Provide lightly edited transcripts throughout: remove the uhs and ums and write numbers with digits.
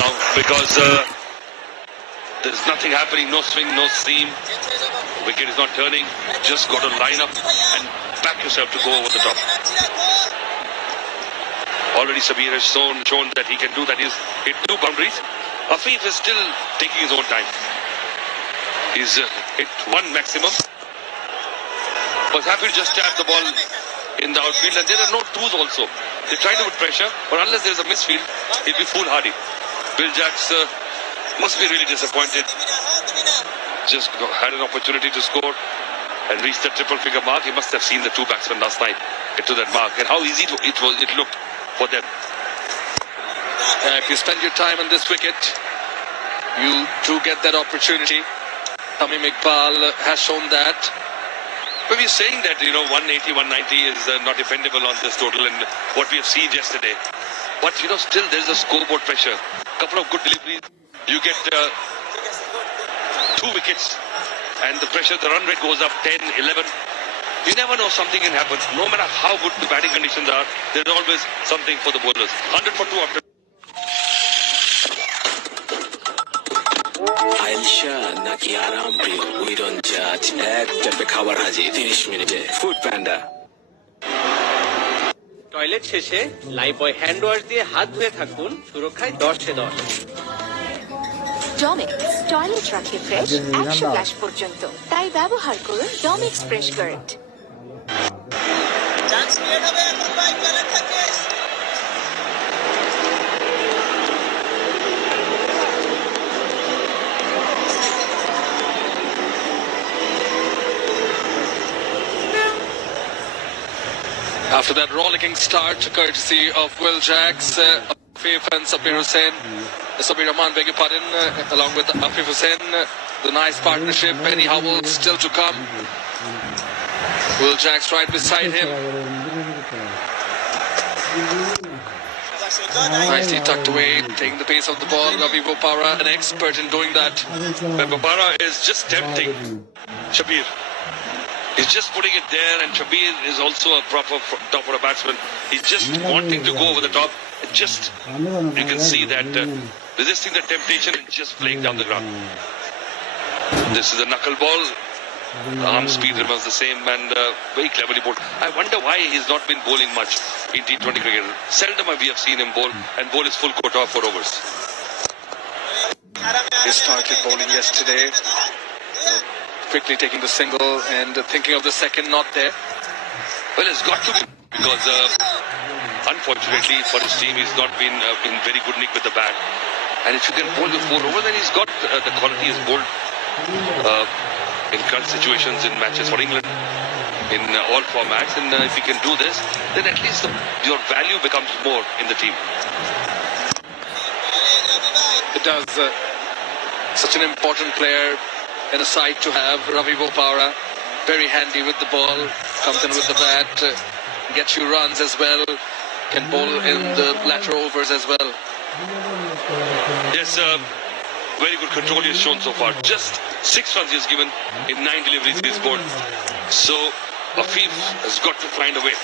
now because there's nothing happening, no swing, no seam. Wicket is not turning. Just got to line up and back yourself to go over the top. Already Sabir has shown that he can do that. He's hit 2 boundaries. Afif is still taking his own time. He's hit 1 maximum. Was happy to just tap the ball in the outfield, and there are no twos also. They try to put pressure, but unless there's a misfield, he'll be foolhardy. Will Jacks must be really disappointed. Just had an opportunity to score and reach the triple figure mark. He must have seen the 2 batsmen last night get to that mark, and how easy it looked for them. If you spend your time on this wicket, you do get that opportunity. Tamim Iqbal has shown that. But we're saying that, 180, 190 is not defendable on this total, and what we have seen yesterday. But, still there's a scoreboard pressure. Couple of good deliveries. You get 2 wickets, and the pressure, the run rate goes up 10, 11. You never know, something can happen. No matter how good the batting conditions are, there's always something for the bowlers. 100 for 2 after. আইলশা নাকি আরাম প্রিয় we don't জাজ এক ট্যাপে খাবার হাজির 30 মিনিটে Foodpanda. Toilet শেষে Lifebuoy hand wash দিয়ে হাত ধুয়ে থাকুন, সুরক্ষায় 10-এ 10। ডমিক্স টয়লেট রাখে ফ্রেশ 100 ফ্ল্যাশ পর্যন্ত, তাই ব্যবহার করুন Domex fresh guard. After that rollicking start, courtesy of Will Jacks, Afif and Sabir Hussain, Sabir Rahman, beg your pardon, along with Afif Hussain, the nice partnership. Benny Howell still to come. Will Jacks right beside him. Nicely tucked away, taking the pace of the ball. Ravi Bopara, an expert in doing that. But Bopara is just tempting Shabir. He's just putting it there, and Shabir is also a proper top order batsman. He's just wanting to go over the top. You can see that resisting the temptation and just playing down the ground. This is a knuckle ball. The arm speed remains the same, and very cleverly bowled. I wonder why he's not been bowling much in T20 cricket. Seldom have we have seen him bowl, and bowl his full quota of 4 overs. He started bowling yesterday. Quickly taking the single and thinking of the second, not there. Well, it's got to be, because unfortunately for his team, he's not been in very good nick with the bat. And if you can bowl the 4 over, then he's got the quality. He's bowled in crunch situations in matches for England in all formats. And if he can do this, then at least your value becomes more in the team. It does. Such an important player in a side to have. Ravi Bopara, very handy with the ball, comes in with the bat, gets you runs as well, can bowl in the latter overs as well. Yes, very good control he has shown so far. Just 6 runs he has given in 9 deliveries he has bowled. So Afif has got to find a way.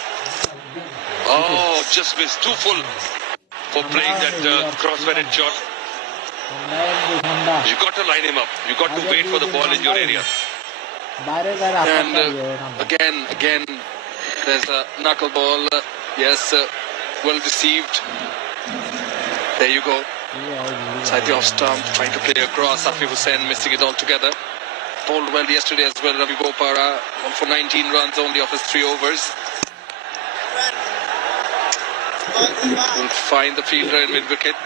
Oh, just missed. Too full for playing that cross-batted shot. You got to line him up. You got to wait for the ball in your area. And again, there's a knuckle ball. Yes, well deceived. There you go. Side the off stump, trying to play across. Afif Hussain missing it altogether. Bowled well yesterday as well. Ravi Bopara for 19 runs only of his 3 overs. Will find the fielder in mid-wicket.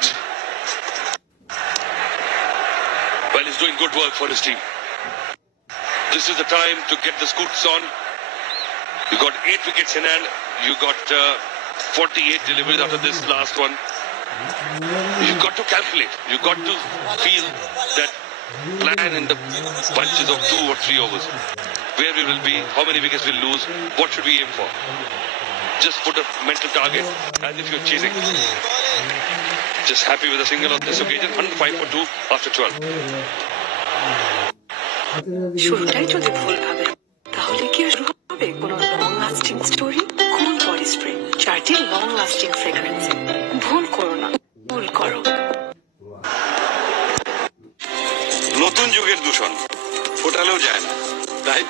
Well, he's doing good work for his team. This is the time to get the scoots on. You got 8 wickets in hand. You got 48 deliveries after this last one. You've got to calculate. You've got to feel that plan in the bunches of 2 or 3 overs. Where we will be, how many wickets we'll lose, what should we aim for. Just put a mental target as if you're chasing. Just happy with a single on this occasion. 105 for 2 after 12. শুরুটাই যদি ভুল ভাবে তাহলে কি আর শুরু হবে কোনো long lasting story? কুল body spray, 4টি long lasting ফ্রেগ্রেন্সে। ভুল করো না, ভুল করো।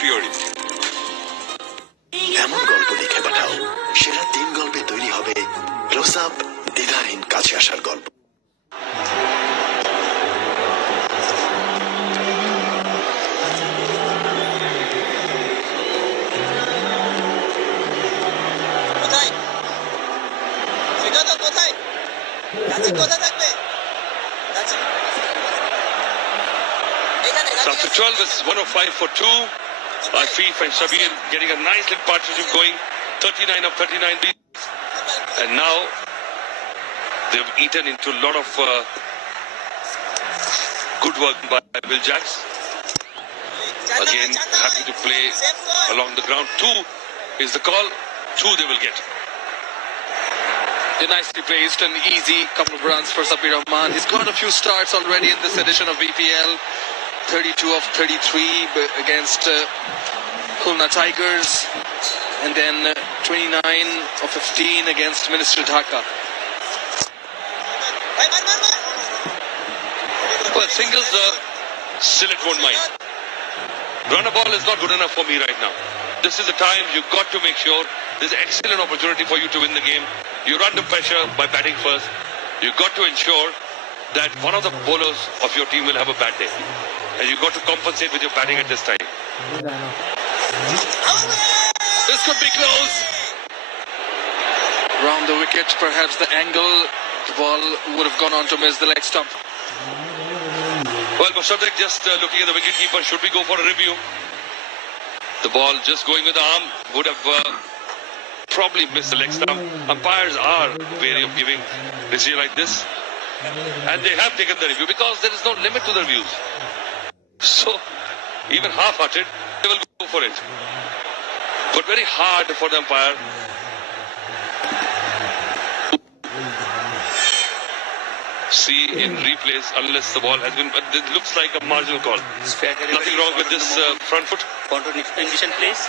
Bpl2022 এমন গল্প লিখে পাঠাও সেরা 3 গল্পে তৈরি হবে ক্লোজ আপ দ্বিধাহীন কাছে আসার গল্প। After 12, it's 105 for 2. Afif and Shabir getting a nice little partnership going. 39 of 39 leads. And now they've eaten into a lot of good work by Will Jacks. Again, happy to play along the ground. 2 is the call. 2 they will get. They nicely placed, an easy couple of runs for Sabir Rahman. He's got a few starts already in this edition of BPL. 32 of 33 against Khulna Tigers, and then 29 of 15 against Minister Dhaka. Well, singles, Sylhet won't mind. Run a ball is not good enough for me right now. This is the time you've got to make sure there's an excellent opportunity for you to win the game. You run the pressure by batting first. You've got to ensure that one of the bowlers of your team will have a bad day. And you've got to compensate with your batting at this time. This could be close. Round the wicket, perhaps the angle, the ball would have gone on to miss the leg stump. Well, Mushaddiq just looking at the wicketkeeper. Should we go for a review? The ball just going with the arm would have probably missed the leg stump. Umpires are wary of giving decision like this. And they have taken the review because there is no limit to the reviews. So, even half-hearted, they will go for it. But very hard for the umpire. See in replays, unless the ball has been, but it looks like a marginal call. Nothing wrong with this front foot. Condition, please.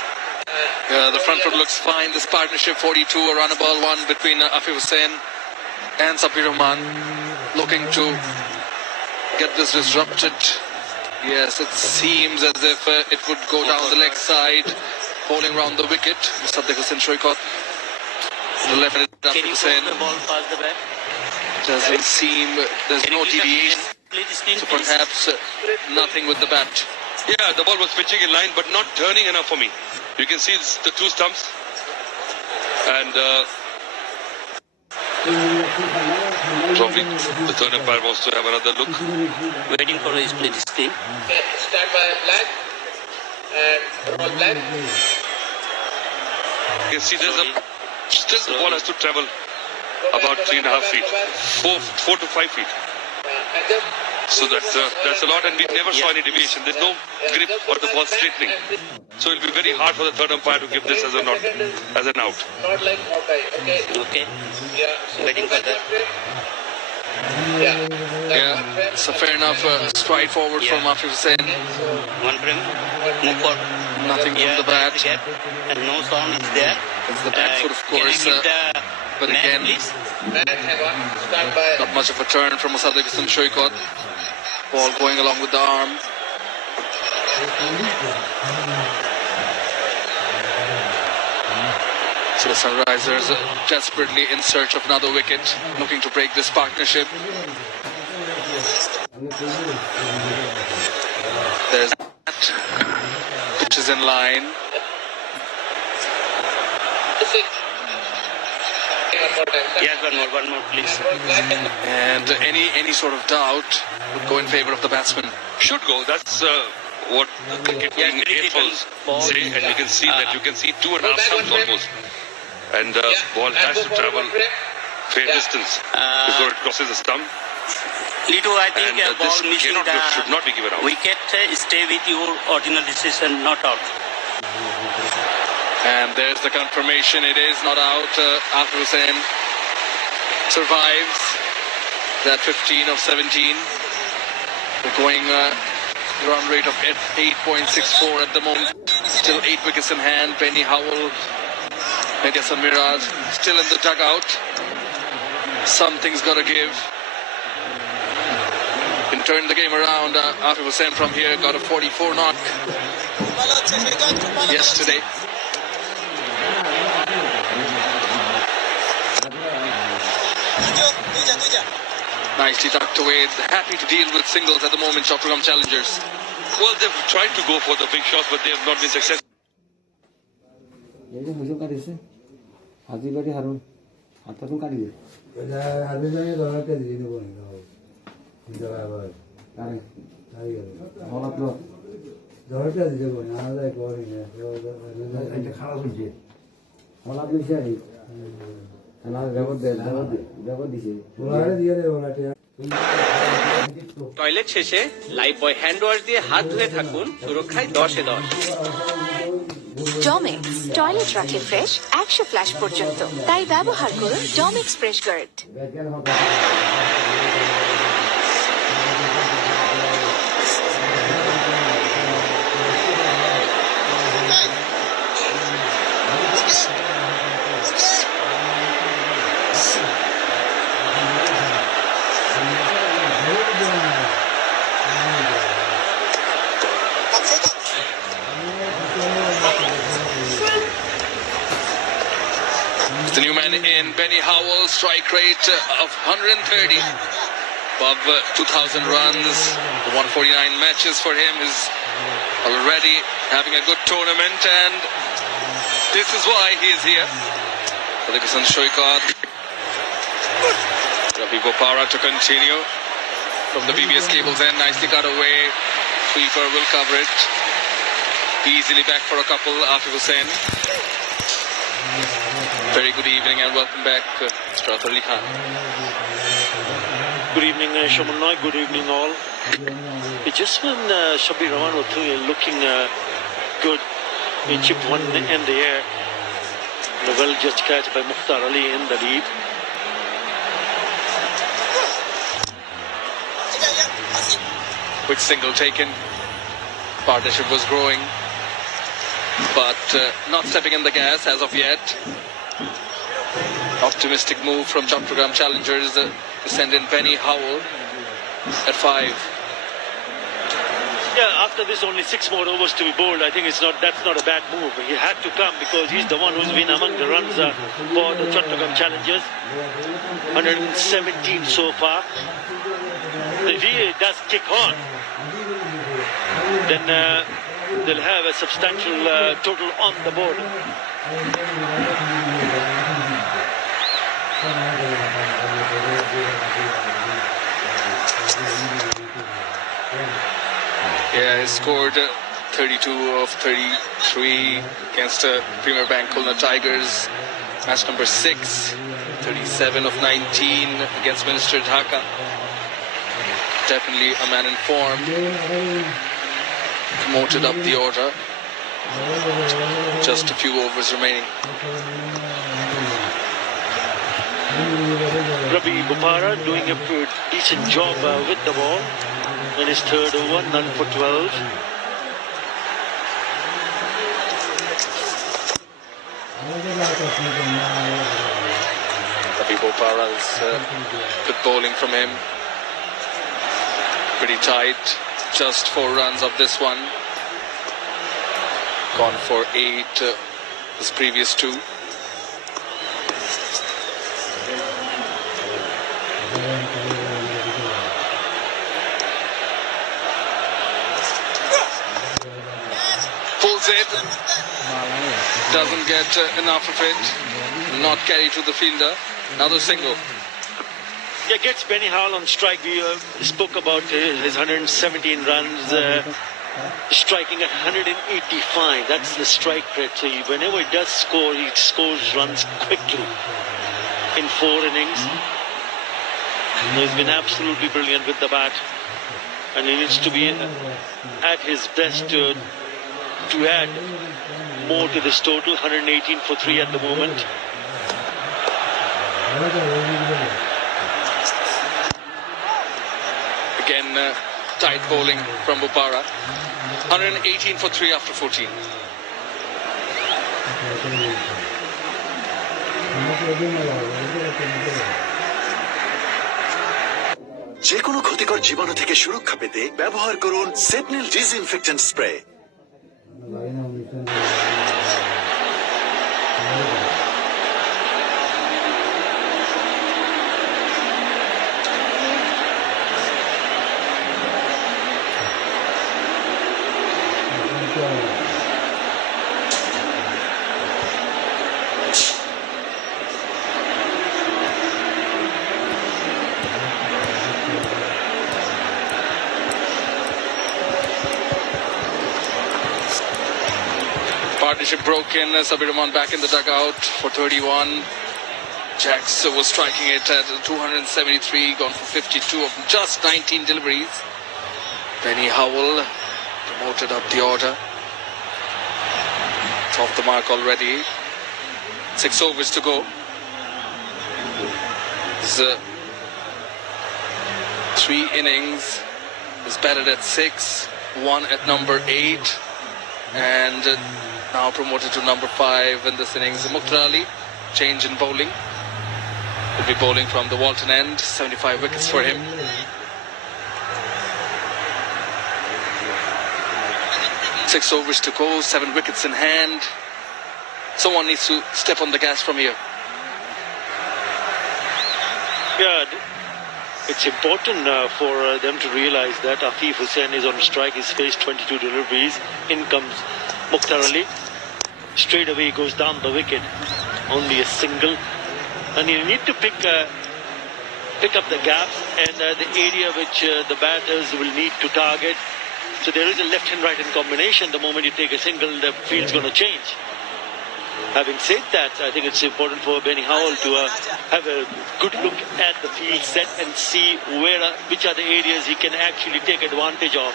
The front foot looks fine. This partnership 42, a run ball one between Afif Hussain and Sabir Rahman, looking to get this disrupted. Yes, it seems as if it would go down the leg side, bowling round the wicket. Musaddiq Hussain Shoykot, the left-handed Can you Hussain. the ball past the bat? Doesn't seem there's no deviation, Please, so perhaps nothing with the bat. Yeah, the ball was pitching in line, but not turning enough for me. You can see the two stumps. And probably the third umpire wants to have another look. Waiting for a split screen. Start by black and roll black. You can see there's still the ball has to travel about 3.5 feet, 4 to 5 feet. And then So that's a lot, and we never saw any deviation. There's no grip or the ball straightening. So it'll be very hard for the third umpire to give this as an out. not like Hawkeye. Okay. Okay. Yeah. Waiting for that. Yeah, so fair enough. Stride forward from Afif Hussain. One frame. Move for. Nothing from the bat. Gap. And no sound is there. It's the back foot, of course. Can you give the But man, again, please? Man, hang on. Start by not much of a turn from Musaddiq Hussain Shoykot. Ball going along with the arm. So the Sunrisers desperately in search of another wicket, looking to break this partnership. There's that, which is in line. Yes, one more, please. And any sort of doubt would go in favor of the batsman. Should go. That's what cricket aprons say, and you can see that. You can see 2.5 stumps almost, and ball has to travel fair distance before it crosses the stump. Lito, I think And ball this missing should not be given out. wicket. Stay with your original decision, not out. And there's the confirmation. It is not out. Afif Hussain survives that 15 of 17. We're going run rate of 8.64 at the moment. Still 8 wickets in hand. Benny Howell, Media Samiraj still in the dugout. Something's got to give. Can turn the game around. Afif Hussain from here got a 44 knock. yesterday. Nicely tucked away. Happy to deal with singles at the moment, Chottogram Challengers. Well, they've tried to go for the big shots, but they have not been successful. Toilet শেষে Lifebuoy hand wash দিয়ে হাত ধুয়ে থাকুন, সুরক্ষায় 10-10। Domex toilet রাখে fresh 100 flush পর্যন্ত, তাই ব্যবহার করুন Domex fresh guard. The new man in Benny Howell, strike rate of 130, above 2,000 runs, 149 matches for him, is already having a good tournament, and this is why he is here. Ferguson Shoikat, Ravi Bopara to continue from the BBS cables end, nicely cut away, sweeper will cover it, easily back for a couple, Afif Hussain. Very good evening and welcome back, Mr. Athar Ali Khan. Good evening, Shaman Noy. Good evening, all. It's just when Shabir Rahman was looking good, he chipped one in the air. The well just catch by Mukhtar Ali in the lead. Quick single taken. Partnership was growing, but not stepping in the gas as of yet. Optimistic move from Chottogram Challengers to send in Benny Howell at 5. Yeah, after this, only 6 more overs to be bowled. I think that's not a bad move. He had to come because he's the one who's been among the runs for the Chottogram Challengers. 117 so far. If he does kick on, then they'll have a substantial total on the board. Yeah, he scored 32 of 33 against Premier Bank Khulna Tigers. Match number 6, 37 of 19 against Minister Dhaka. Definitely a man in form. Promoted up the order. Just a few overs remaining. Ravi Bopara doing a decent job with the ball in his third over, none for 12. Ravi Bopara's good bowling from him. Pretty tight. Just 4 runs of this one. Gone for 8 his previous 2. Pulls it. Doesn't get enough of it. Not carry to the fielder. Another single. Yeah, gets Benny Howell on strike. We spoke about his 117 runs, striking at 185. That's the strike rate. So whenever he does score, he scores runs quickly in 4 innings. He's been absolutely brilliant with the bat, and he needs to be at his best to add more to this total. 118 for 3 at the moment. Again, tight bowling from Bopara. 118 for 3 after 14. যে কোনো ক্ষতিকর জীবাণু থেকে সুরক্ষা পেতে ব্যবহার করুন Sepnil disinfectant spray. partnership broken. Sabiraman back in the dugout for 31. Jax was striking it at 273, gone for 52 of just 19 deliveries. Benny Howell promoted up the order. It's off the mark already. 6 overs to go. This is 3 innings. He's batted at 6, 1 at number 8, and now promoted to number 5 in this innings. Mukhtar Ali, change in bowling. Will be bowling from the Walton end. 75 wickets for him. Six overs to go, 7 wickets in hand. Someone needs to step on the gas from here. Yeah, it's important for them to realize that Afif Hussain is on strike. He's faced 22 deliveries. In comes Mukhtar Ali. Straight away he goes down the wicket. Only a single. And you need to pick up the gaps and the area which the batters will need to target. So there is a left and right hand combination. The moment you take a single, the field's going to change. Having said that, I think it's important for Benny Howell to have a good look at the field set and see which are the areas he can actually take advantage of.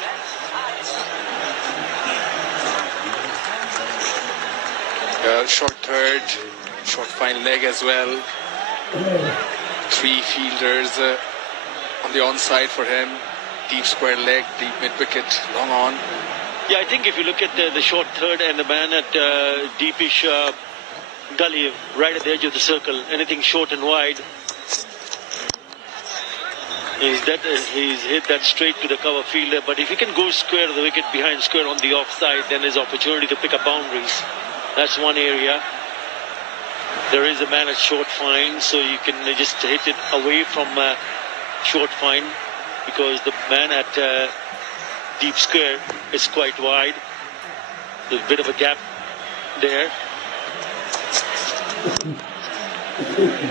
Short third, short fine leg as well. 3 fielders on the onside for him. Deep square leg, deep mid-wicket, long on. Yeah, I think if you look at the short third and the man at deepish gully, right at the edge of the circle, anything short and wide, he's hit that straight to the cover fielder. But if he can go square the wicket behind square on the offside, then there's opportunity to pick up boundaries. That's one area. There is a man at short fine, so you can just hit it away from short fine, because the man at deep square is quite wide. There's a bit of a gap there.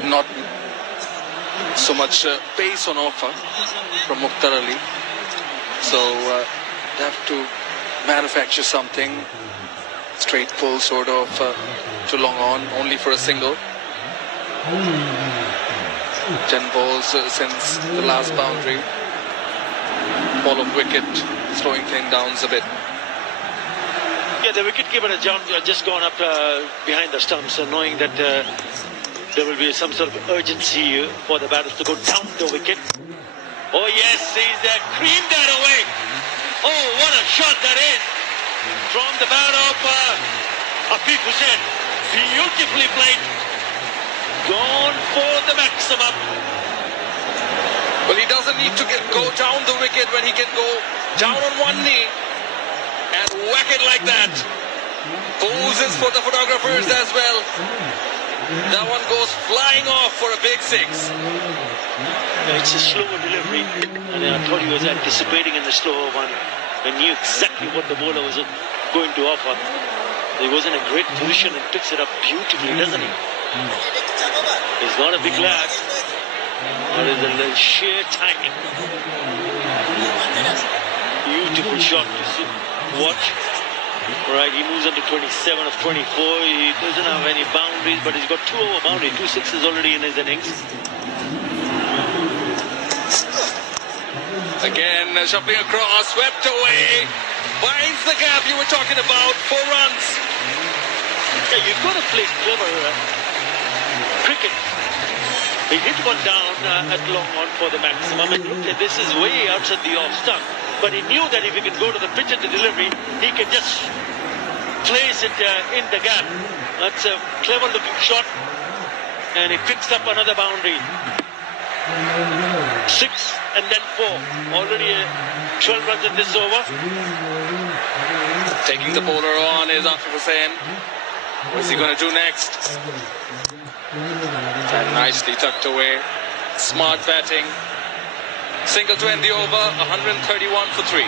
Not so much pace on offer from Mukhtar Ali. So they have to manufacture something. Straight pull sort of to long on, only for a single. 10 balls since the last boundary. Ball of wicket, slowing things down a bit. Yeah, the wicketkeeper has just gone up behind the stumps, knowing that there will be some sort of urgency for the batters to go down the wicket. Oh yes, he's creamed that away. Oh, what a shot that is from the bat of Afif Hussain. Beautifully played. Gone for the maximum. Well, he doesn't need to go down the wicket when he can go down on one knee and whack it like that. Poses for the photographers as well. That one goes flying off for a big 6. It's a slower delivery, and I thought he was anticipating in the slower one and knew exactly what the bowler was going to offer. He was in a great position and picks it up beautifully, doesn't he? He's not a big lad. But it's a sheer timing. Beautiful shot to watch. Right, he moves on to 27 of 24. He doesn't have any boundaries, but he's got 2 over boundary, 2 sixes already in his innings. Again, shuffling across, swept away, finds the gap you were talking about, 4 runs. Yeah, you've got to play clever cricket. He hit one down at long on for the maximum, and look at this is way outside the off stump. But he knew that if he could go to the pitch at the delivery, he can just place it in the gap. That's a clever looking shot, and he picks up another boundary. 6 and then 4. Already 12 runs in this over. Taking the bowler on is Afif Hussain. What's he going to do next? And nicely tucked away. Smart batting. Single to end the over. 131 for 3.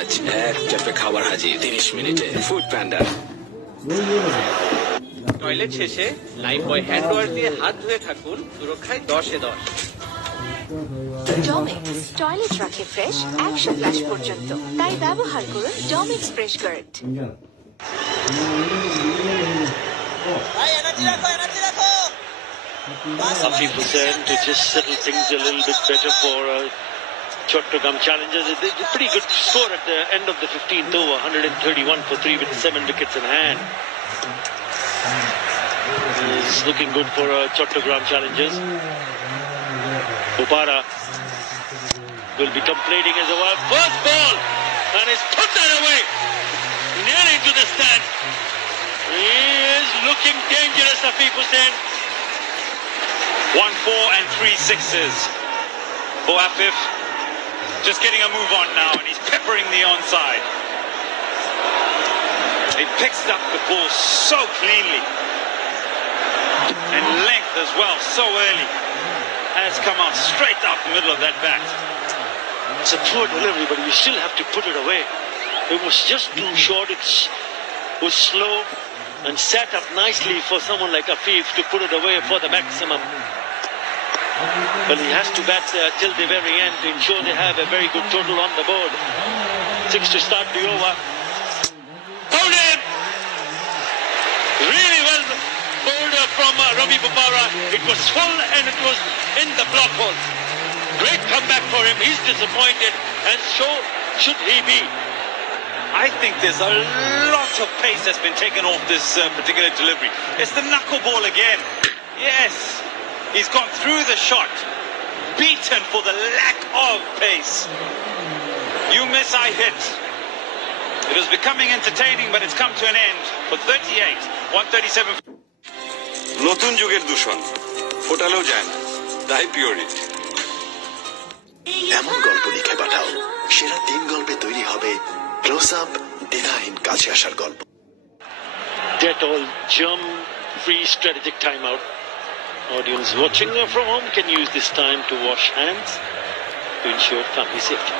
কাজ, এক চাপে খাবার হাজির 30 মিনিটে। Foodpanda. Toilet শেষে Lifebuoy hand wash দিয়ে হাত ধুয়ে থাকুন, সুরক্ষায় 10-এ 10। ডমিক্স টয়লেট রাখে ফ্রেশ 100 ফ্ল্যাশ পর্যন্ত, তাই ব্যবহার করুন Domex fresh guard. Afif Hussain to just settle things a little bit better for Chottogram challengers. It's a pretty good score at the end of the 15th over, 131 for 3 with 7 wickets in hand. It's looking good for Chottogram challengers. Bpl will be completing as a first ball and he's put that away nearly into the stand. He is looking dangerous, Afif Hussain. 1 4 and 3 sixes for Afif. Just getting a move on now, and he's peppering the onside. He picks up the ball so cleanly, and length as well, so early. And it's come out straight up the middle of that bat. It's a poor delivery, but you still have to put it away. It was just too short. It was slow and set up nicely for someone like Afif to put it away for the maximum. But he has to bat till the very end to ensure they have a very good total on the board. 6 to start the over. Bowled in! Really well bowled from Ravi Bopara. It was full and it was in the block hole. Great comeback for him. He's disappointed, and so should he be. I think there's a lot of pace that's been taken off this particular delivery. It's the knuckle ball again. Yes, he's gone through the shot, beaten for the lack of pace. You miss, I hit. It was becoming entertaining, but it's come to an end for 38, 137. নতুন যুগের দূষণ ফোটালেও যায় না, তাই Pureit. এমন গল্প লিখে পাঠাও, সেরা 3 গল্পে তৈরি হবে ক্লোজ আপ দ্বিধাহীন কাছে আসার গল্প। Dettol germ free strategic timeout. Audience watching from home can use this time to wash hands to ensure family safety.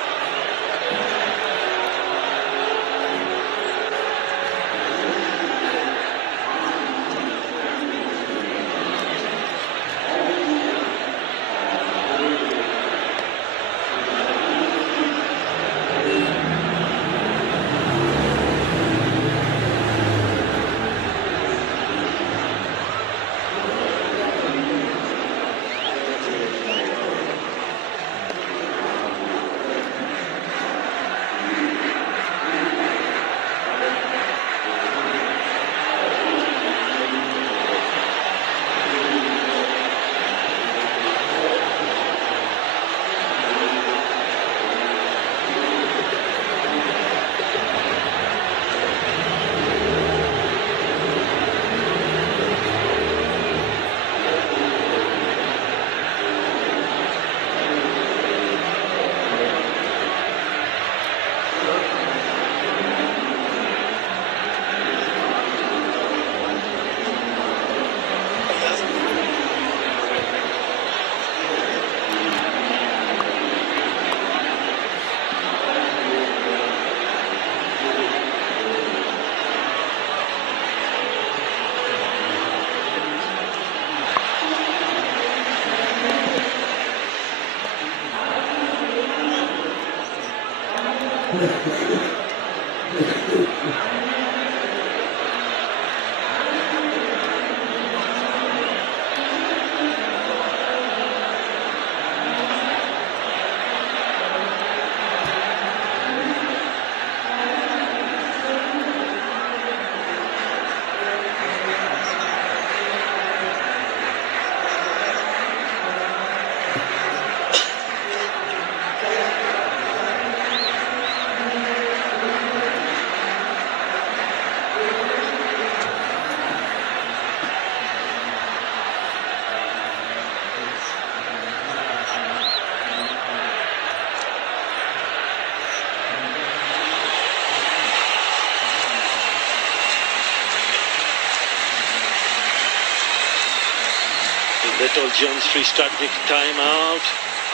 Dettol Jones free strategic timeout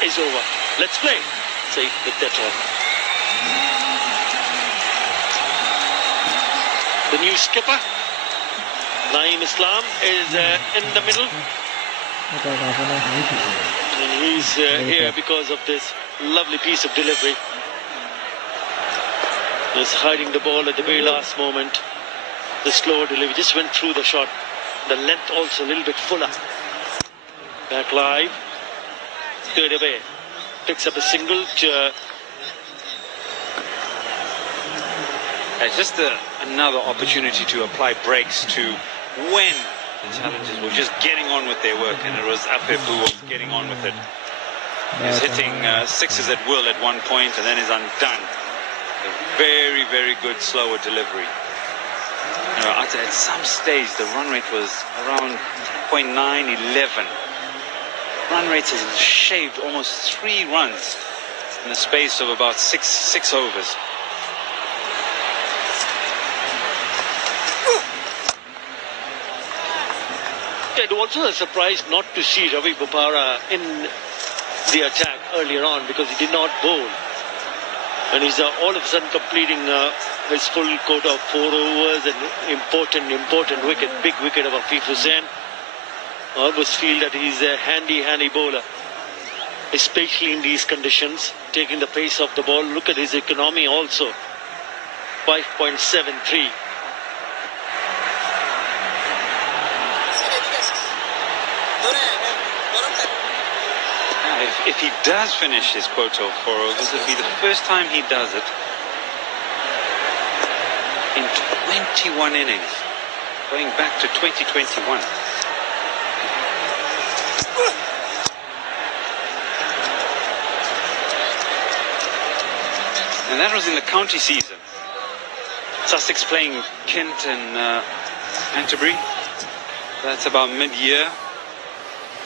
is over. Let's play. Safe with Dettol. The new skipper, Naeem Islam, is in the middle. And he's here because of this lovely piece of delivery. He's hiding the ball at the very last moment. The slower delivery just went through the shot. The length also a little bit fuller. Back live. Third away. Picks up a single to... It's just another opportunity to apply brakes to when the challengers were just getting on with their work, and it was Afif who was getting on with it. He's hitting sixes at will at one point and then is undone. A very, very good slower delivery. You know, at some stage the run rate was around 10.9, 11. Run rate has shaved almost 3 runs in the space of about six overs. It was also a surprise not to see Ravi Bopara in the attack earlier on, because he did not bowl. And he's all of a sudden completing his full quota of 4 overs, and important wicket, big wicket of Afif Hussain. I almost feel that he's a handy bowler, especially in these conditions, taking the pace of the ball. Look at his economy also, 5.73. If he does finish his quota of 4 overs, it'll be the first time he does it in 21 innings, going back to 2021. And that was in the county season. Sussex playing Kent and Canterbury. That's about mid-year.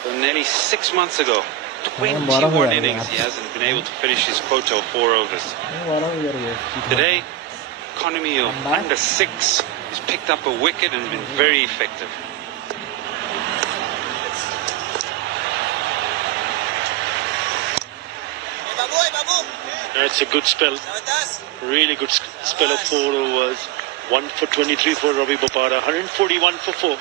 So nearly 6 months ago. 21 innings, he hasn't been able to finish his quota of 4 overs. Today, economy of under 6. He's picked up a wicket and has been very effective. That's a good spell. Really good spell of 4 overs. 1 for 23 for Ravi Bopara. 141 for 4.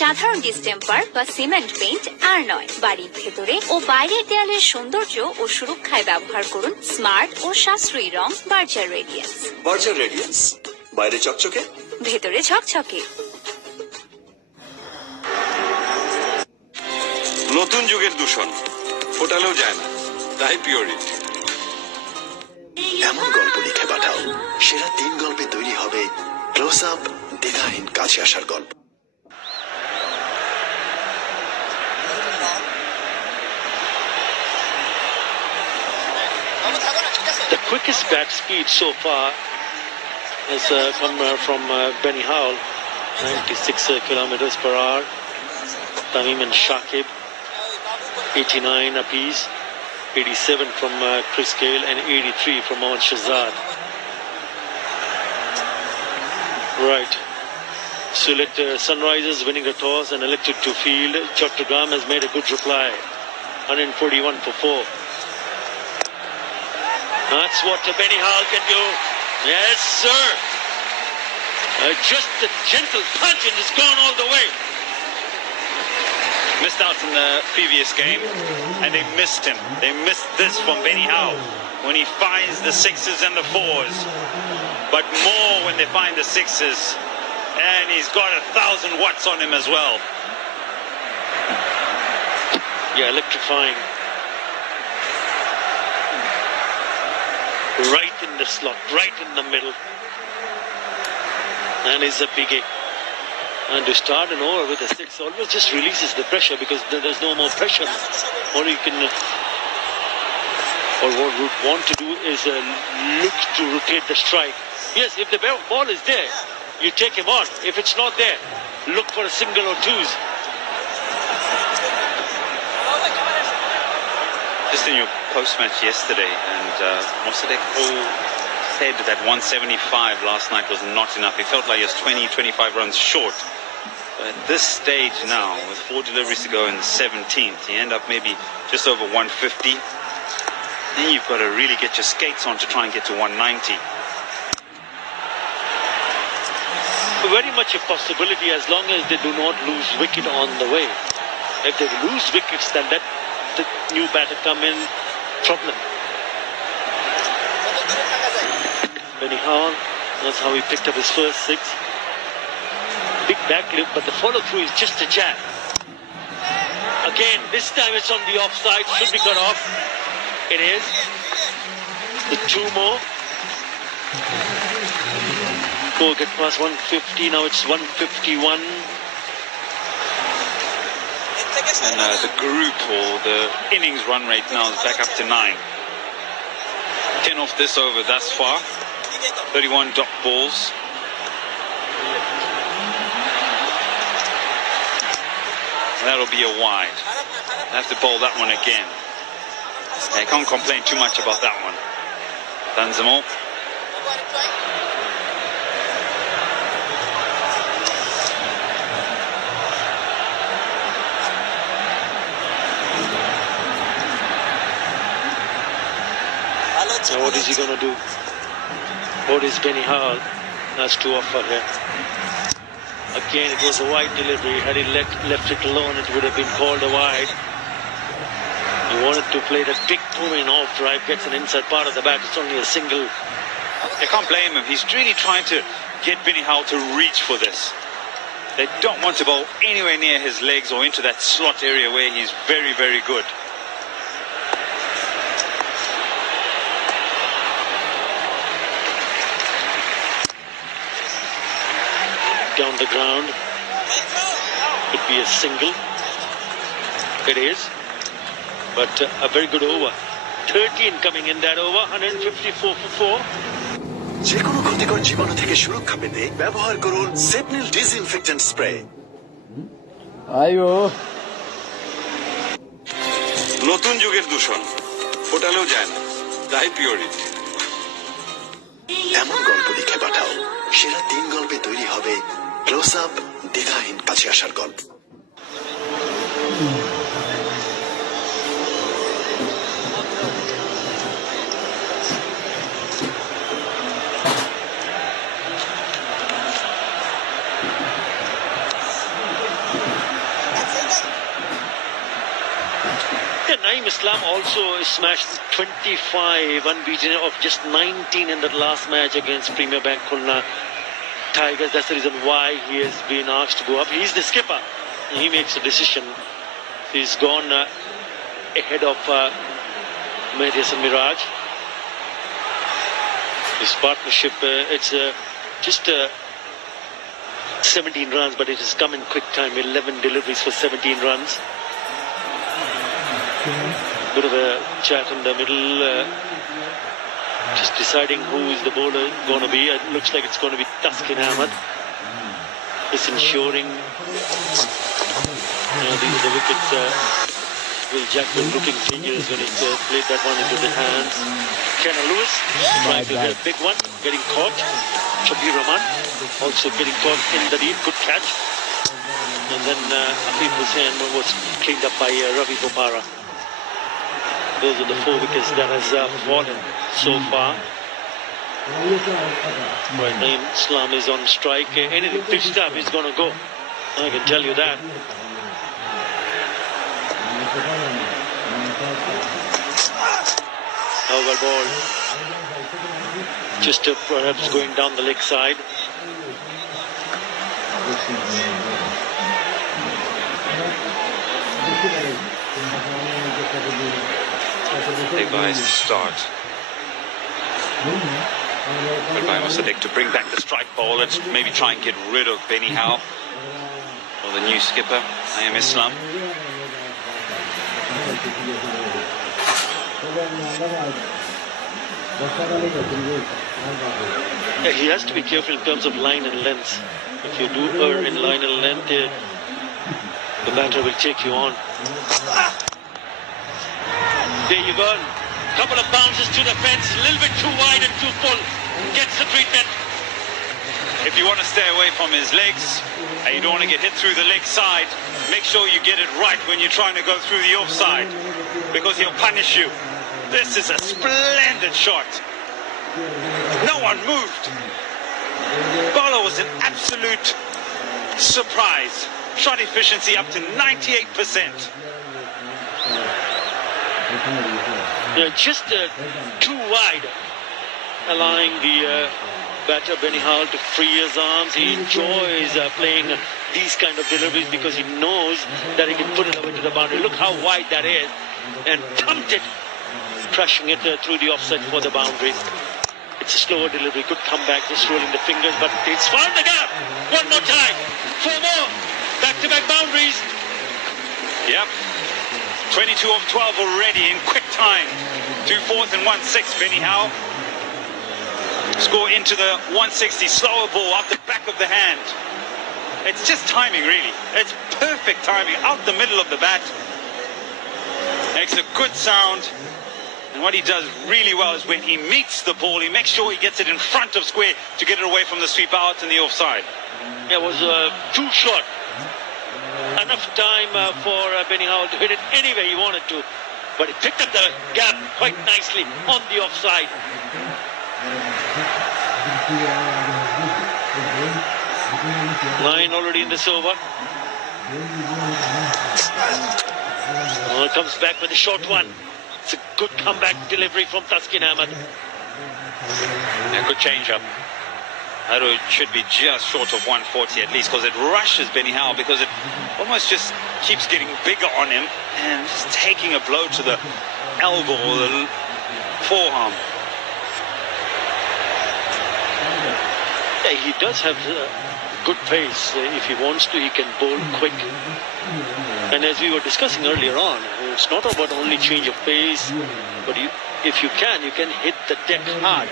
সাধারণ distemper বা cement paint আর নয়, বাড়ির ভেতরে ও বাইরের দেয়ালের সৌন্দর্য ও সুরক্ষায় ব্যবহার করুন স্মার্ট ও সাশ্রয়ী রং বার্জার রেডিয়েন্স। বার্জার রেডিয়েন্স, বাইরে চকচকে, ভেতরে ঝকঝকে। নতুন যুগের দূষণ ফোটালেও যায় না, তাই পিওরিটি। এমন গল্প লিখে পাঠাও, সেরা 3 গল্পে তৈরি হবে ক্লোজ আপ দ্বিধাহীন কাছে আসার গল্প। The quickest bat speed so far has come from Benny Howell, 96 kilometers per hour. Tamim and Shakib, 89 apiece. 87 from Chris Gale and 83 from Mohammad Shahzad. Right. Sylhet Sunrisers winning the toss and elected to field. Chottogram has made a good reply. 141 for 4. That's what Benny Howell can do. Yes, sir. Just a gentle punch and it's gone all the way. Missed out in the previous game, and they missed him. They missed this from Benny Howell when he finds the 6s and the 4s, but more when they find the 6s, and he's got 1,000 watts on him as well. Yeah, electrifying. Right in the slot, right in the middle. And it's a biggie. And to start an over with a 6 almost just releases the pressure, because there's no more pressure. All you can, or what we want to do is look to rotate the strike. Yes, if the ball is there, you take him on. If it's not there, look for a single or 2s. Just in your post-match yesterday, and Mossadegh said that 175 last night was not enough. He felt like he was 20-25 runs short. But at this stage now, with 4 deliveries to go in the 17th, he end up maybe just over 150. Then you've got to really get your skates on to try and get to 190. Very much a possibility as long as they do not lose wicket on the way. If they lose wickets, then that the new batter come in problem. Benny Hall, that's how he picked up his first 6. Big backlip, but the follow through is just a jab. Again, this time it's on the offside, should be cut off. It is. The 2 more. Go get past 150, now it's 151. And the group or the innings run rate now is back up to 9. 10 off this over thus far. 31 dot balls. That'll be a wide. I have to bowl that one again. I can't complain too much about that one. Done them all. So what is he going to do? What is Benny Hall has to offer here? Again, it was a wide delivery. Had he left it alone, it would have been called a wide. He wanted to play that big booming off drive, gets an inside part of the bat. It's only a single. I can't blame him. He's really trying to get Benny Hall to reach for this. They don't want to bowl anywhere near his legs or into that slot area where he's very, very good. Down the ground. Could be a single. It is. But a very good over. 13 coming in that over. 154 for 4. যে কোনো ক্ষতিকর জীবাণু থেকে সুরক্ষা পেতে ব্যবহার করুন Sepnil disinfectant spray. নতুন যুগের দূষণ ফোটালেও যায় না, তাই পিওরিটি। এমন গল্প লিখে পাঠাও, সেরা 3 গল্পে তৈরি হবে ক্লোজ আপ দ্বিধাহীন কাছে আসার গল্প। Naeem Islam also smashed 25 unbeaten of just 19 in that last match against Premier Bank Khulna Tigers. That's the reason why he has been asked to go up. He's the skipper. He makes a decision. He's gone ahead of Mehdi Hasan Miraj. His partnership, it's just 17 runs, but it has come in quick time. 11 deliveries for 17 runs. Bit of a chat in the middle, just deciding who is the bowler going to be. It looks like it's going to be Taskin Ahmed. It's ensuring these are the wickets. Will Jackman looking dangerous when he played that one into the hands. Kenna Lewis trying to get a big one, getting caught. Shabir Rahman also getting caught in the lead. Good catch. And then Afif Hussain was cleaned up by Ravi Bopara. Those are the 4 wickets that has fallen so far. Right, Naeem Islam is on strike. Anything pitched up is going to go. I can tell you that. Over ball. Just perhaps going down the leg side. Big guys to start. But by Mosadek to bring back the strike ball. Let's maybe try and get rid of Benny Hall or the new skipper, Naeem Islam. Yeah, he has to be careful in terms of line and length. If you do err in line and length, the batter will take you on. There you go. Couple of bounces to the fence, a little bit too wide and too full. Gets the treatment. If you want to stay away from his legs and you don't want to get hit through the leg side, make sure you get it right when you're trying to go through the offside, because he'll punish you. This is a splendid shot. No one moved. Bowler was an absolute surprise. Shot efficiency up to 98%. Just too wide, allowing the batter Benny Howell to free his arms. He enjoys playing these kind of deliveries because he knows that he can put it away to the boundary. Look how wide that is, and pumped it, crushing it through the offside for the boundary. It's a slower delivery, good comeback, just rolling the fingers, but it's found the gap. One more time, 4 more, back-to-back boundaries. Yep. 22 of 12 already in quick time. 2 fours and 1 6, Benny Howell. Score into the 160, slower ball out the back of the hand. It's just timing, really. It's perfect timing, out the middle of the bat. Makes a good sound. And what he does really well is when he meets the ball, he makes sure he gets it in front of square to get it away from the sweep out and the offside. It was too short. Enough time for Benny Howell to hit it anywhere he wanted to. But he picked up the gap quite nicely on the offside. 9 already in this over. Comes back with a short one. It's a good comeback delivery from Taskin Ahmed. A good change-up. It should be just short of 140 at least, because it rushes Benny Howell, because it almost just keeps getting bigger on him and just taking a blow to the elbow or the forearm. Yeah, he does have good pace. If he wants to, he can bowl quick. And as we were discussing earlier on, it's not about only change of pace, but if you can hit the deck hard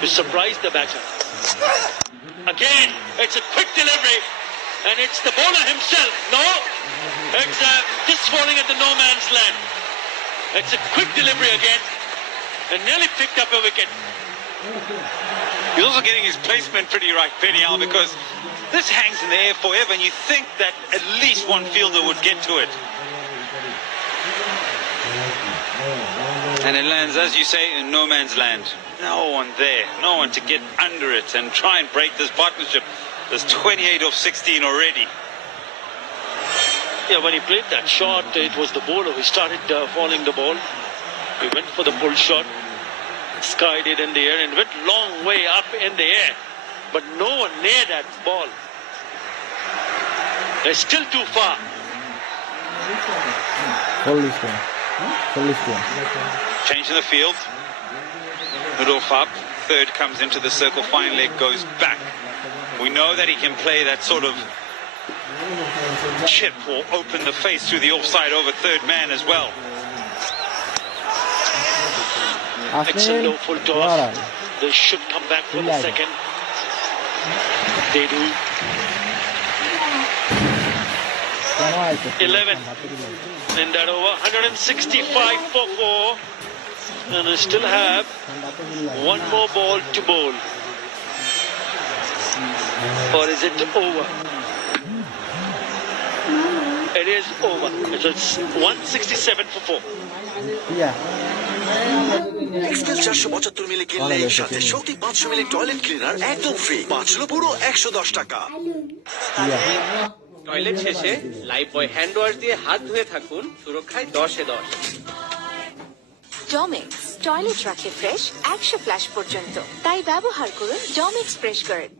to surprise the batter. Again, it's a quick delivery, and it's the bowler himself. No, it's just falling at the no man's land. It's a quick delivery again, and nearly picked up a wicket. He's also getting his placement pretty right, Benny Howell, because this hangs in the air forever, and you think that at least one fielder would get to it. And it lands, as you say, in no man's land. No one there, no one to get under it and try and break this partnership. There's 28 of 16 already. Yeah, when he played that shot, it was the bowler who started falling the ball. He went for the pull shot, skied it in the air, and went long way up in the air. But no one near that ball. They're still too far. Change in the field. Middle up. Third comes into the circle. Fine leg goes back. We know that he can play that sort of chip or open the face through the offside over third man as well. Excellent low full toss. They should come back for the second. They do. 11 in that over. 165 for 4. And we still have one more ball to bowl. Or is it over? It is over. It's 167 for 4. Expel 475 মিলি কিনলে সাথে শক্তি 500 মিলি toilet cleaner একদম free. বাঁচলো পুরো 110 টাকা। Toilet শেষে Lifebuoy hand wash দিয়ে হাত ধুয়ে থাকুন, সুরক্ষায় 10-এ 10। ডমেক্স টয়লেট রাখে ফ্রেশ 100 ফ্ল্যাশ পর্যন্ত, তাই ব্যবহার করুন Domex fresh guard.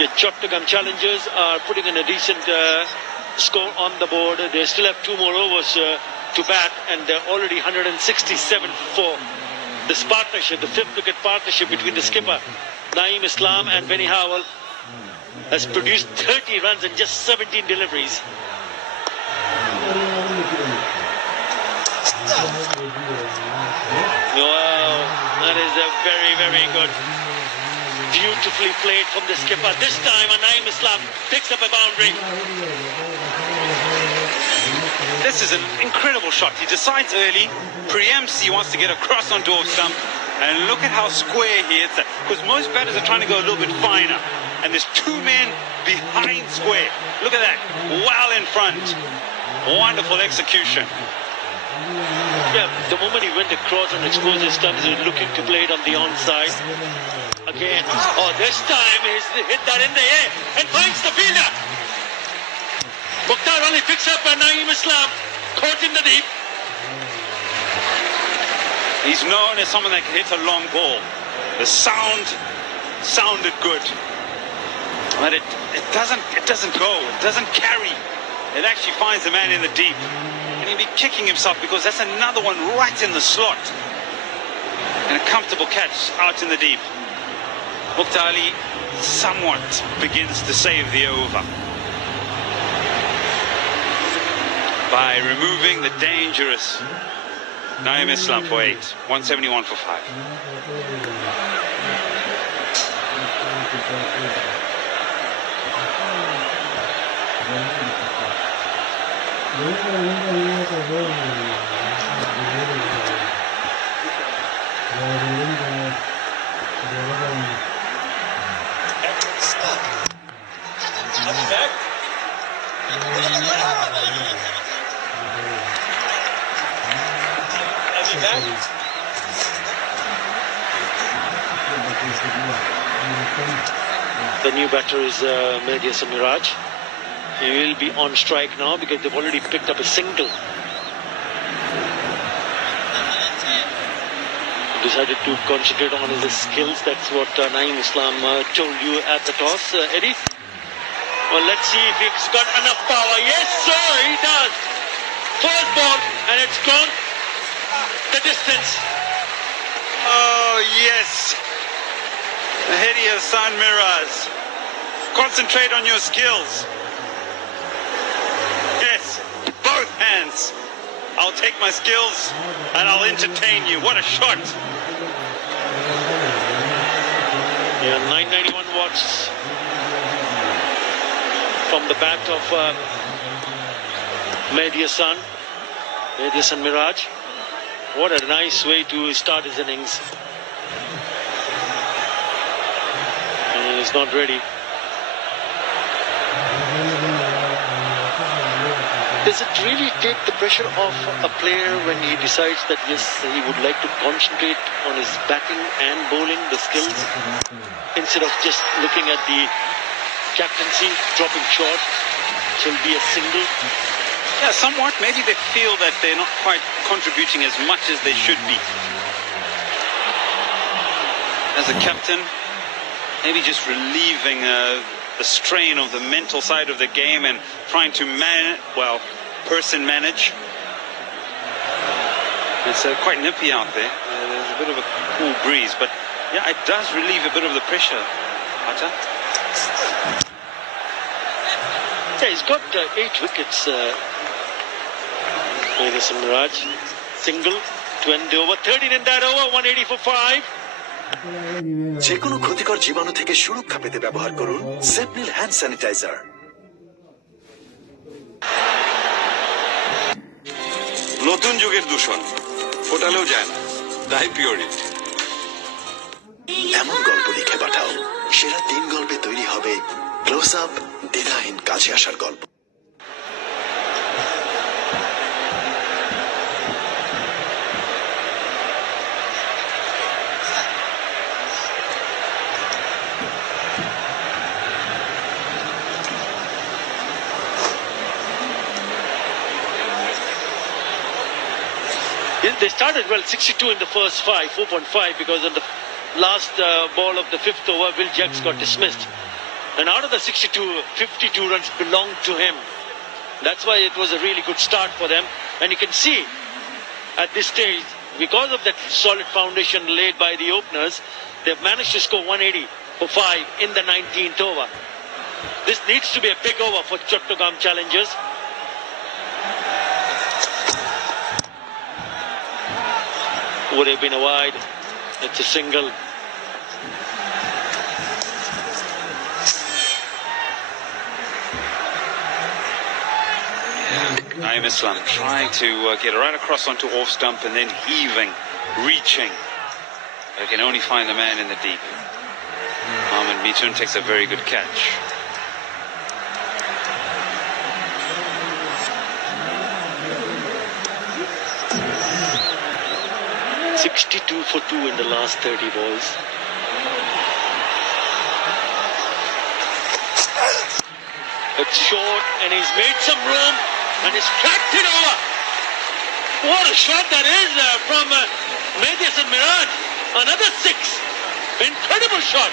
The Chottogram challengers are putting in a decent score on the board. They still have 2 more overs to bat, and they're already 167 for this partnership. The 5th wicket partnership between the skipper Naeem Islam and Benny Howell has produced 30 runs in just 17 deliveries. Wow, that is a very, very good. Beautifully played from the skipper. This time, Naeem Islam picks up a boundary. This is an incredible shot. He decides early, preempts, he wants to get across onto off stump, and look at how square he hits that. Because most batters are trying to go a little bit finer, and there's two men behind square. Look at that, well in front. Wonderful execution. Yeah, the moment he went across and exposed his stumps, he was looking to play it on the onside. Again, this time he's hit that in the air and finds the fielder. Mukhtar only picks up and Naeem Islam caught in the deep. He's known as someone that can hit a long ball. The sounded good, but it doesn't go. It doesn't carry. It actually finds the man in the deep, and he'll be kicking himself because that's another one right in the slot, and a comfortable catch out in the deep. Mukhtar Ali somewhat begins to save the over by removing the dangerous Naeem Islam for 8, 171 for 5. The new batter is Mehdi Hasan Miraj. He will be on strike now because they've already picked up a single. Decided to concentrate on his skills. That's what Naeem Islam told you at the toss, Eddie. Well, let's see if he's got enough power. Yes, sir, he does. First ball, and it's gone the distance. Oh, yes. Mehdi Hasan Miraj. Concentrate on your skills. Yes, both hands. I'll take my skills and I'll entertain you. What a shot. Yeah, 991 watts from the bat of Mehdi Hasan Miraj. What a nice way to start his innings. And he's not ready. Does it really take the pressure off a player when he decides that yes, he would like to concentrate on his batting and bowling, the skills, instead of just looking at the captaincy, dropping short, so it'll be a single? Yeah, somewhat. Maybe they feel that they're not quite contributing as much as they should be. As a captain, maybe just relieving the strain of the mental side of the game and trying to person manage. It's quite nippy out there. There's a bit of a cool breeze, but yeah, it does relieve a bit of the pressure. Atta? Yeah, he's got 8 wickets. Mehdi Hasan Miraj, single to end the over. 13 in that over, 180 for 5. যে কোনো ক্ষতিকর জীবাণু থেকে সুরক্ষা পেতে ব্যবহার করুন সেপনিল hand sanitiser. নতুন যুগের দূষণ ফোটালেও যায় না, তাই পিওরিট। এমন গল্প লিখে পাঠাও, সেরা 3 গল্পে তৈরি হবে ক্লোজ আপ দ্বিধাহীন কাছে আসার গল্প। They started well, 62 in the first 5, 4.5, because on the last ball of the 5th over, Will Jacks got dismissed. And out of the 62, 52 runs belonged to him. That's why it was a really good start for them. And you can see at this stage, because of that solid foundation laid by the openers, they've managed to score 180 for 5 in the 19th over. This needs to be a big over for Chottogram challengers. Would have been a wide. It's a single. Naim Islam trying to get right across onto off stump and then heaving, reaching. But can only find the man in the deep. Mohamed Mitun takes a very good catch. "62 for 2 in the last 30 balls. It's short and he's made some room and he's cracked it over. What a shot that is from Medias and Miraj. Another 6. Incredible shot.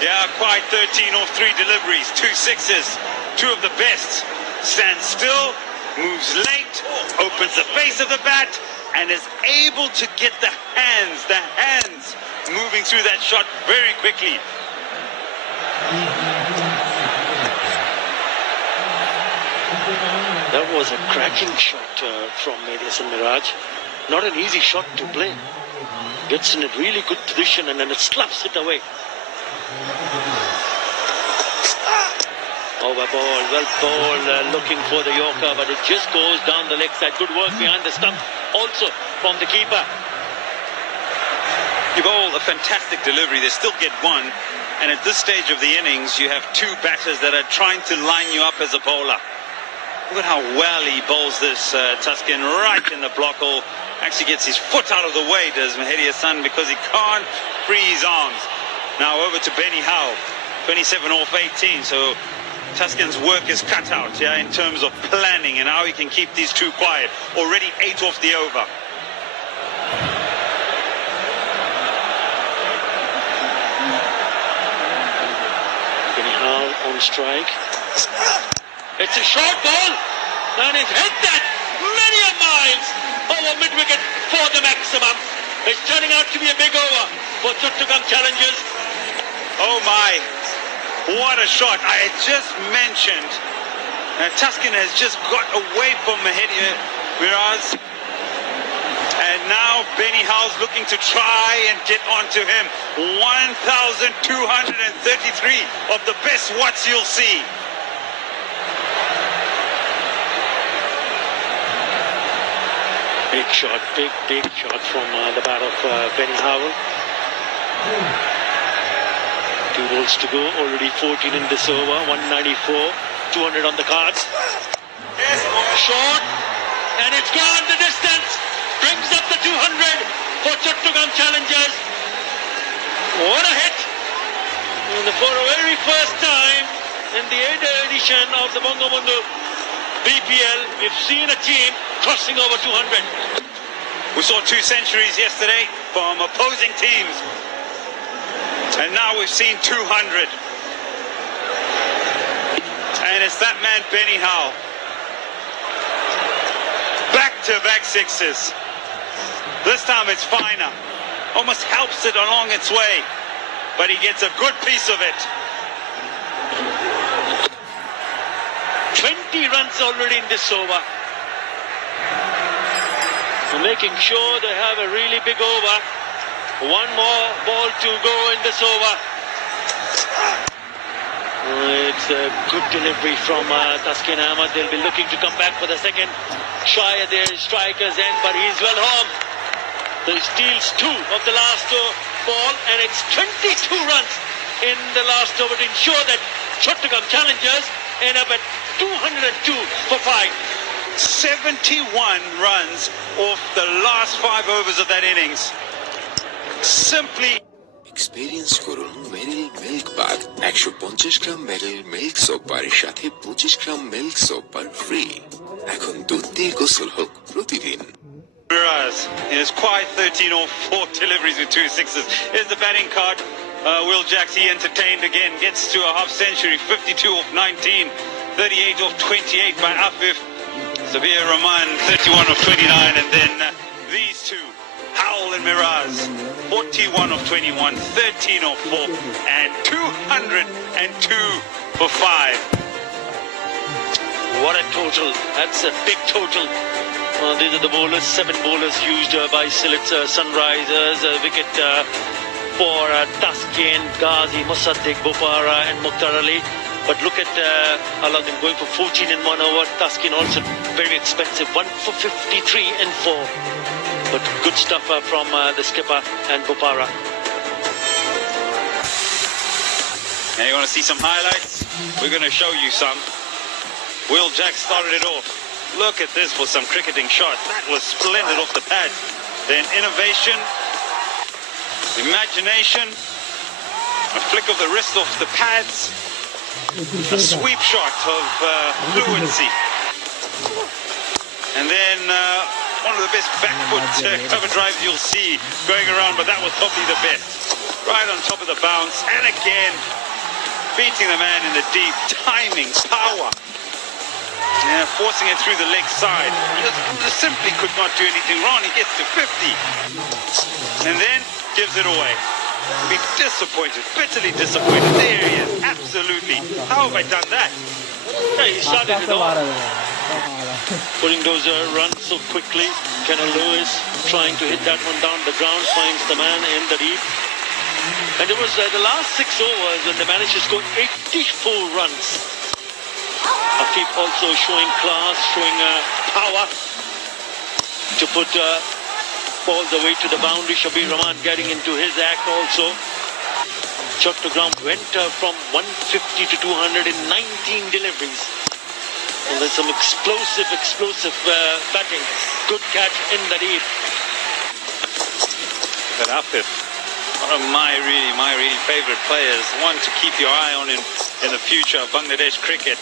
Yeah, quite 13 off 3 deliveries, 2 sixes, 2 of the best. Stands still, moves late, opens the face of the bat, and is able to get the hands moving through that shot very quickly. That was a cracking shot from Medias and Miraj. Not an easy shot to play. Gets in a really good position and then it slaps it away. Over ball, well ball, looking for the Yorker, but it just goes down the leg side. Good work behind the stump also from the keeper. You bowl a fantastic delivery, they still get 1. And at this stage of the innings, you have 2 batters that are trying to line you up as a bowler. Look at how well he bowls this Tuscan right in the block hole. Actually gets his foot out of the way, does Mahedi Hassan, because he can't free his arms. Now over to Benny Howe, 27 off 18. So Tuscan's work is cut out, yeah, in terms of planning and how he can keep these 2 quiet. Already 8 off the over. Benny Howe on strike. It's a short ball and it hit that many a miles over mid-wicket for the maximum. It's turning out to be a big over for Chottogram Challengers. Oh my, what a shot. I had just mentioned Tuscan has just got away from Mahedi Miraz. And now Benny Howe's looking to try and get onto him. 1,233 of the best watts you'll see. Big shot, big shot from the bat of Benny Howell. 2 balls to go, already 14 in this over, 194, 200 on the cards. Short, and it's gone the distance, brings up the 200 for Chottogram Challengers. What a hit! And for the very first time in the 8th edition of the Bangabandhu BPL, we've seen a team crossing over 200. We saw 2 centuries yesterday from opposing teams. And now we've seen 200. And it's that man, Benny Howe. Back-to-back 6s. This time it's finer. Almost helps it along its way. But he gets a good piece of it. 20 runs already in this over. Making sure they have a really big over. 1 more ball to go in this over. It's a good delivery from Taskin Ahmad. They'll be looking to come back for the second try at their striker's end, but he's well home. He steals 2 of the last ball, and it's 22 runs in the last over to ensure that Chottogram Challengers end up at 202 for 5. 71 runs off the last 5 overs of that innings. Simply experience করুন মেরিল milk bath 150 গ্রাম মেরিল milk soap বারের সাথে 25 গ্রাম milk soap bar free এখন দুধ দিয়ে গোসল হোক প্রতিদিন Miraz is quite 13 off 4 deliveries with 2 sixes. Here's the batting card. Will Jacks, he entertained again, gets to a half century, 52 off 19, 38 off 28 by Afif. Sabir Rahman, 31 of 29, and then these 2, Howell and Miraz, 41 of 21, 13 of 4, and 202 for 5. What a total. That's a big total. These are the bowlers, 7 bowlers used by Sylhet Sunrisers. Wicket for Taskin, Ghazi, Musaddiq, Bopara and Mukhtar Ali. But look at Aladdin going for 14 in 1 over. Taskin also very expensive, 1 for 53 and 4. But good stuff from the skipper and Bopara. Now you want to see some highlights? We're going to show you some. Will Jack started it off. Look at this for some cricketing shot. That was splendid off the pad. Then innovation, imagination, a flick of the wrist off the pads, a sweep shot of fluency. And then one of the best back foot cover drives you'll see going around, but that was probably the best. Right on top of the bounce, and again, beating the man in the deep, timing, power. Yeah, forcing it through the leg side. He just simply could not do anything wrong. He gets to 50. And then gives it away. Be disappointed, bitterly disappointed. There he is, absolutely. How have I done that? Yeah, he started it off. Putting those runs so quickly. Kenneth Lewis trying to hit that one down the ground, finds the man in the deep. And it was the last 6 overs when they managed to score 84 runs. Afif also showing class, showing power to put balls away to the boundary. Shabir Rahman getting into his act also. Chottogram went from 150 to 219 deliveries. And there's some explosive batting. Good catch in the deep. But Afif, one of my really favorite players, one to keep your eye on in the future of Bangladesh cricket.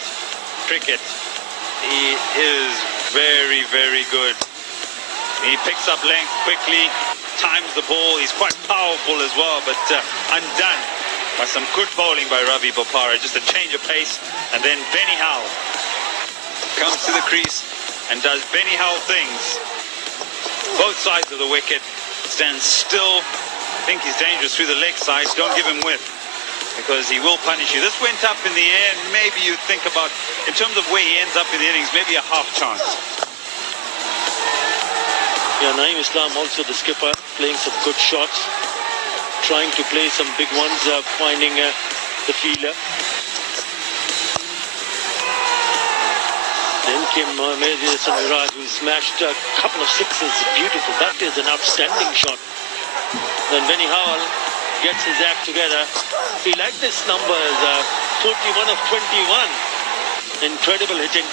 He is very, very good. He picks up length quickly, times the ball. He's quite powerful as well, but undone by some good bowling by Ravi Bopara. Just a change of pace, and then Benny Howell comes to the crease and does Benny Howell things. Both sides of the wicket, stands still. I think he's dangerous through the leg side. Don't give him width, because he will punish you. This went up in the air, and maybe you think about, in terms of where he ends up in the innings, maybe a half chance. Yeah, Naeem Islam also the skipper, playing some good shots, trying to play some big ones, finding the fielder. Then came Mehdi Samiraj, who smashed a couple of sixes. Beautiful. That is an outstanding shot. Then Benny Howell gets his act together. He liked this number as 41 of 21. Incredible hitting.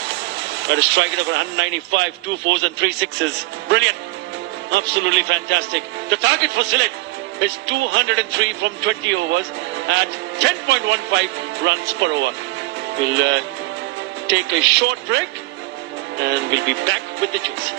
At a strike rate of 195, 2 4s and 3 6s. Brilliant. Absolutely fantastic. The target for Sylhet is 203 from 20 overs at 10.15 runs per over. We'll take a short break and we'll be back with the juice.